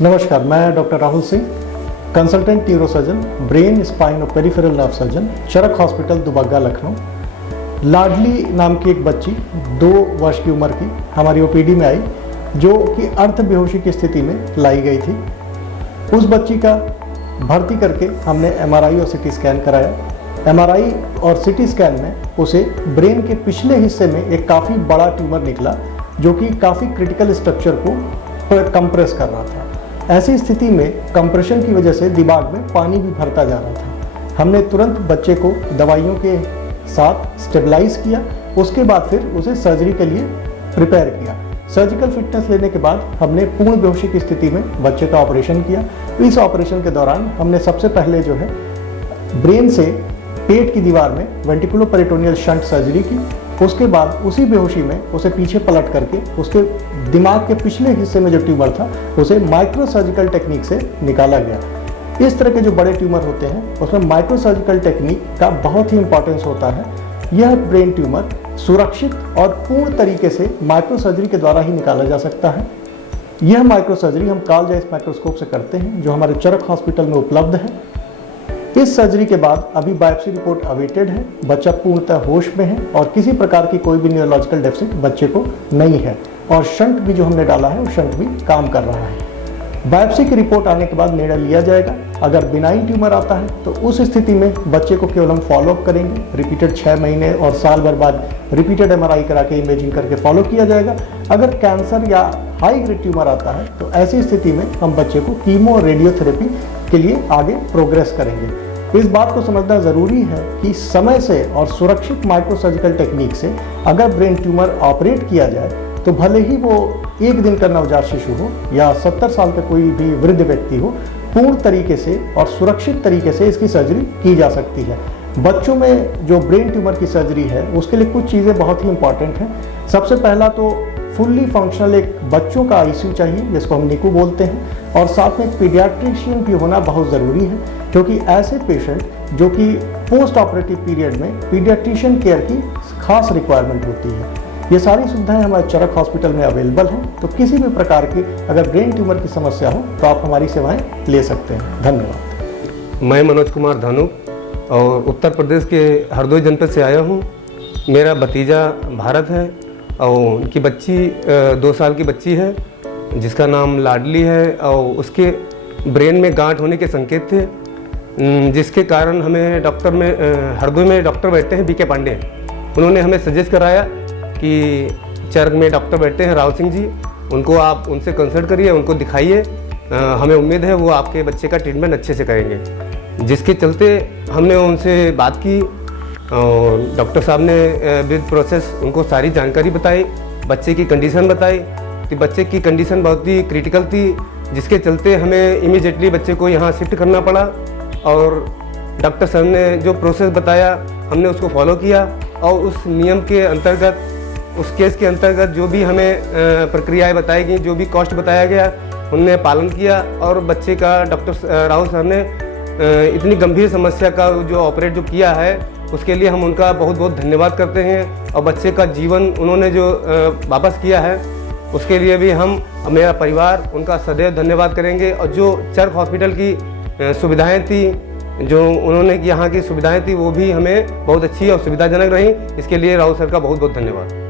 नमस्कार, मैं doctor Rahul Singh, consultant neurosurgeon, brain, spine और पेरिफेरल नर्व सर्जन, चरक हॉस्पिटल, दुबग्गा, लखनऊ। लाडली नाम की एक बच्ची 2 वर्ष की उम्र की हमारी ओपीडी में आई, जो कि अर्ध बेहोशी की स्थिति में लाई गई थी। उस बच्ची का भर्ती करके हमने एमआरआई और सीटी स्कैन कराया। एमआरआई और सीटी स्कैन में उसे ब्रेन के पिछले हिस्से में एक काफ़ी बड़ा ट्यूमर निकला, जो कि काफ़ी क्रिटिकल स्ट्रक्चर को कंप्रेस कर रहा था। ऐसी स्थिति में कंप्रेशन की वजह से दिमाग में पानी भी भरता जा रहा था। हमने तुरंत बच्चे को दवाइयों के साथ स्टेबलाइज किया। उसके बाद फिर उसे सर्जरी के लिए प्रिपेयर किया। सर्जिकल फिटनेस लेने के बाद हमने पूर्ण बेहोशी की स्थिति में बच्चे का ऑपरेशन किया। इस ऑपरेशन के दौरान हमने सबसे पहले जो है ब्रेन से पेट की दीवार में वेंट्रिकुलोपेरिटोनियल शंट सर्जरी की। उसके बाद उसी बेहोशी में उसे पीछे पलट करके उसके दिमाग के पिछले हिस्से में जो ट्यूमर था उसे माइक्रो सर्जिकल टेक्निक से निकाला गया। इस तरह के जो बड़े ट्यूमर होते हैं उसमें माइक्रो सर्जिकल टेक्निक का बहुत ही इंपॉर्टेंस होता है। यह ब्रेन ट्यूमर सुरक्षित और पूर्ण तरीके से माइक्रो सर्जरी के द्वारा ही निकाला जा सकता है। यह माइक्रो सर्जरी हम कार्ल ज़ाइस माइक्रोस्कोप से करते हैं, जो हमारे चरक हॉस्पिटल में उपलब्ध है। इस सर्जरी के बाद अभी बायोप्सी रिपोर्ट अवेटेड है। बच्चा पूर्णतः होश में है और किसी प्रकार की कोई भी न्यूरोलॉजिकल डेफिसिट बच्चे को नहीं है, और शंट भी जो हमने डाला है वो शंट भी काम कर रहा है। बायोप्सी की रिपोर्ट आने के बाद निर्णय लिया जाएगा। अगर बिनाइन ट्यूमर आता है तो उस स्थिति में बच्चे को केवल हम फॉलोअप करेंगे। रिपीटेड 6 महीने और साल भर बाद रिपीटेड एमआरआई करा के इमेजिंग करके फॉलो किया जाएगा। अगर कैंसर या हाई ग्रेड ट्यूमर आता है तो ऐसी स्थिति में हम बच्चे को कीमो और रेडियोथेरेपी के लिए आगे प्रोग्रेस करेंगे। इस बात को समझना ज़रूरी है कि समय से और सुरक्षित माइक्रोसर्जिकल टेक्निक से अगर ब्रेन ट्यूमर ऑपरेट किया जाए तो भले ही वो 1 दिन का नवजात शिशु हो या 70 साल का कोई भी वृद्ध व्यक्ति हो, पूर्ण तरीके से और सुरक्षित तरीके से इसकी सर्जरी की जा सकती है। बच्चों में जो ब्रेन ट्यूमर की सर्जरी है उसके लिए कुछ चीज़ें बहुत ही इंपॉर्टेंट हैं। सबसे पहला तो फुल्ली फंक्शनल एक बच्चों का आईसीयू चाहिए, जिसको हम निकू बोलते हैं, और साथ में एक पीडियाट्रिशियन भी होना बहुत ज़रूरी है, क्योंकि ऐसे पेशेंट जो कि पोस्ट ऑपरेटिव पीरियड में पीडियाट्रिशियन केयर की खास रिक्वायरमेंट होती है। ये सारी सुविधाएं हमारे चरक हॉस्पिटल में अवेलेबल हैं, तो किसी भी प्रकार की अगर ब्रेन ट्यूमर की समस्या हो तो आप हमारी सेवाएं ले सकते हैं। धन्यवाद। मैं मनोज कुमार धानु और उत्तर प्रदेश के हरदोई जनपद से आया हूँ। मेरा भतीजा भारत है और उनकी बच्ची 2 साल की बच्ची है, जिसका नाम लाडली है, और उसके ब्रेन में गांठ होने के संकेत थे, जिसके कारण हमें डॉक्टर में हरदोई में डॉक्टर बैठते हैं बीके पांडे, उन्होंने हमें सजेस्ट कराया कि चरक में डॉक्टर बैठते हैं राव सिंह जी, उनको आप उनसे कंसल्ट करिए, उनको दिखाइए, हमें उम्मीद है वो आपके बच्चे का ट्रीटमेंट अच्छे से करेंगे। जिसके चलते हमने उनसे बात की और डॉक्टर साहब ने विद प्रोसेस उनको सारी जानकारी बताई, बच्चे की कंडीशन बताई कि बच्चे की कंडीशन बहुत ही क्रिटिकल थी, जिसके चलते हमें इमीडिएटली बच्चे को यहाँ शिफ्ट करना पड़ा। और डॉक्टर साहब ने जो प्रोसेस बताया हमने उसको फॉलो किया, और उस नियम के अंतर्गत, उस केस के अंतर्गत जो भी हमें प्रक्रियाएं बताई गई, जो भी कॉस्ट बताया गया, उनने पालन किया। और बच्चे का डॉक्टर राहुल साहब ने इतनी गंभीर समस्या का जो ऑपरेट जो किया है उसके लिए हम उनका बहुत बहुत धन्यवाद करते हैं। और बच्चे का जीवन उन्होंने जो वापस किया है उसके लिए भी हम, मेरा परिवार, उनका सदैव धन्यवाद करेंगे। और जो चरक हॉस्पिटल की सुविधाएँ थी, जो उन्होंने यहाँ की सुविधाएं थी, वो भी हमें बहुत अच्छी और सुविधाजनक रही। इसके लिए राहुल सर का बहुत बहुत धन्यवाद।